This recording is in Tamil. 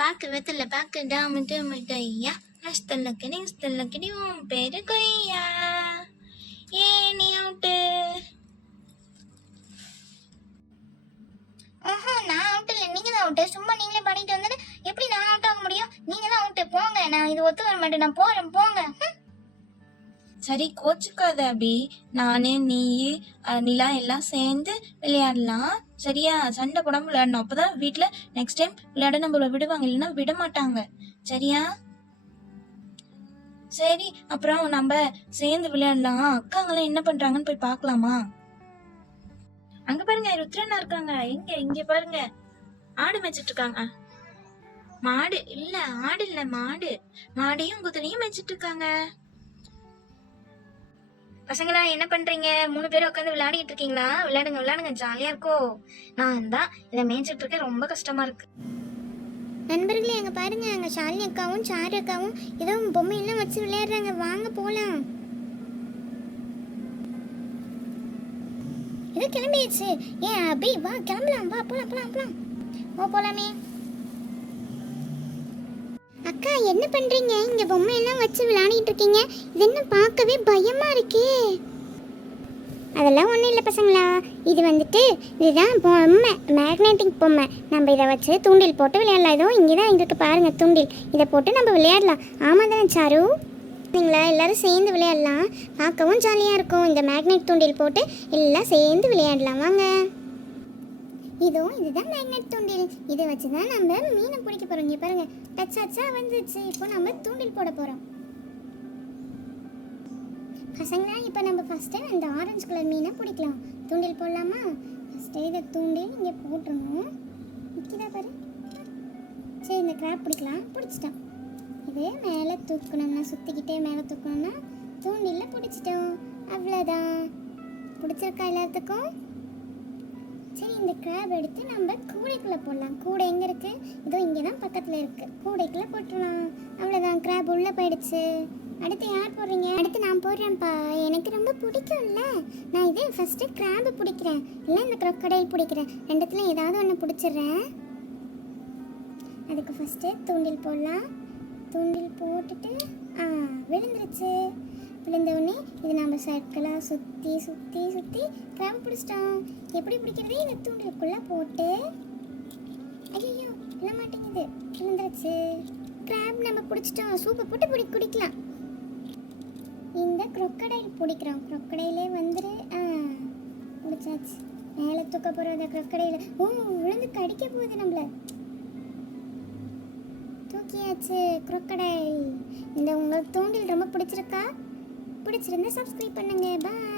பாக்கு வெத்தல பாக்கு டாமு டூமு டையா அஸ்தலக்கடி உன் பேரு கொய்யா ஏ நீ அவுட்டு. நான் அவுட் இல்லை, நீங்க தான் அவுட்டு. சும்மா நீங்களே பண்ணிட்டு வந்துட்டு எப்படி நான் அவுட் ஆக முடியும்? நீங்க தான் அவுட்டு. போங்க, நான் இது ஒத்து வர மாட்டேன், நான் போறேன், போங்க. சரி கோச்சுக்காத அபி, நானு நீ நிலா எல்லாம் சேர்ந்து விளையாடலாம் சரியா? சண்டை போடாம விளையாடணும், அப்பதான் வீட்டுல நெக்ஸ்ட் டைம் விளையாட நம்மள விடுவாங்க, இல்லைன்னா விட மாட்டாங்க சரியா? சரி அப்புறம் நம்ம சேர்ந்து விளையாடலாம். அக்காங்கெல்லாம் என்ன பண்றாங்கன்னு போய் பார்க்கலாமா? அங்க பாருங்க ருத்ரனா இருக்காங்க. இங்க பாருங்க, ஆடு மேய்ச்சிட்டு இருக்காங்க. மாடு இல்ல, ஆடு இல்ல, மாடு. மாடையும் குதிரையும் மேய்ச்சிட்டு இருக்காங்க. பசங்களா என்ன பண்றீங்க? 3 பேரும் உட்காந்து விளையாடிட்டு இருக்கீங்களா? விளையாடுங்க, ஜாலியா இருக்கோ? நான் தான் இதை மேய்ச்சிட்டு இருக்கேன், ரொம்ப கஷ்டமா இருக்கு. நண்பர்களே அங்க பாருங்க, அங்க ஷாலினி அக்காவும் சாரு அக்காவும் ஏதோ பொம்மையெல்லாம் வச்சு விளையாடுறாங்க. வாங்க போலாம். இது கிளம்பிடுச்சு. ஏன் அபி வா கிளம்பலாம், வா போலாம். போலாமே. அக்கா என்ன பண்றீங்க? இங்க பொம்மை எல்லாம் வச்சு விளையாடிட்டு இருக்கீங்க. இது என்ன பார்க்கவே பயமா இருக்கே. அதெல்லாம் ஒன்றும் இல்லை பசங்களா, இது வந்துட்டு இதுதான் பொம்மை, மேக்னெட்டிக் பொம்மை. நம்ம இதை வச்சு தூண்டில் போட்டு விளையாடலாம். இதோ இங்கே தான் எங்களுக்கு பாருங்க தூண்டில், இதை போட்டு நம்ம விளையாடலாம். ஆமாம் தானே சாரு? சரிங்களா, எல்லாரும் சேர்ந்து விளையாடலாம், பார்க்கவும் ஜாலியாக இருக்கும். இந்த மேக்னெட் தூண்டில் போட்டு எல்லாம் சேர்ந்து விளையாடலாம், வாங்க. இதுதான் மேக்னெட் தூண்டில். இதை வச்சு தான் நம்ம மீனை பிடிக்க போகிறோம். இங்கே பாருங்க டச்சாச்சா வந்துச்சு. இப்போ நம்ம தூண்டில் போட போகிறோம். பசங்களா இப்போ நம்ம ஃபஸ்ட்டு அந்த ஆரஞ்சு கலர் மீனை பிடிக்கலாம். தூண்டில் போடலாமா? ஃபஸ்ட்டு இதை தூண்டில் இங்கே போட்டுருணும். நிற்கிதா பாரு. சரி இந்த கிராப் பிடிக்கலாம். பிடிச்சிட்டோம். இது மேலே தூக்கணும்னா, சுற்றிக்கிட்டே மேலே தூக்கணும்னா தூண்டிலில் பிடிச்சிட்டோம். அவ்வளோதான். பிடிச்சிருக்கா எல்லாத்துக்கும்? சரி இந்த கிராப் எடுத்து நம்ம கூடைக்குள்ளே போடலாம். கூடை எங்கே இருக்குது? இதோ இங்கே தான் பக்கத்தில் இருக்குது. கூடைக்குள்ளே போட்டுடலாம். அவ்வளோதான், கிராப் உள்ளே போயிடுச்சு. அடுத்து யார் போடுறீங்க? அடுத்து நான் போடுறேன்ப்பா, எனக்கு ரொம்ப பிடிக்கும்ல. நான் இதே ஃபஸ்ட்டு கிராம்பு பிடிக்கிறேன், இல்லை இந்த crocodile பிடிக்கிறேன். ரெண்டுத்துல ஏதாவது ஒன்று பிடிச்சிடுறேன். அதுக்கு ஃபஸ்ட்டு தூண்டில் போடலாம். தூண்டில் போட்டுட்டு விழுந்துருச்சு. விழுந்தவுடனே இது நம்ம சர்க்கிளாக சுற்றி கிராம்பு பிடிச்சிட்டோம். எப்படி பிடிக்கிறது? இந்த தூண்டிலுக்குள்ளே போட்டு ஐயோ விழ மாட்டேங்குது, விழுந்துருச்சு. கிராப் நம்ம பிடிச்சிட்டோம். சூப்பை போட்டு குடிக்கலாம். இந்த crocodile பிடிக்கிறோம். crocodileலே வந்துரு. பிடிச்சாச்சு. மேலே தூக்க போகிறோம் அந்த crocodile. விழுந்து கடிக்க போகுது நம்மள. தூக்கியாச்சு crocodile. இந்த உங்களுக்கு தூண்டில் ரொம்ப பிடிச்சிருக்கா? பிடிச்சிருந்தா சப்ஸ்கிரைப் பண்ணுங்க. பாய்.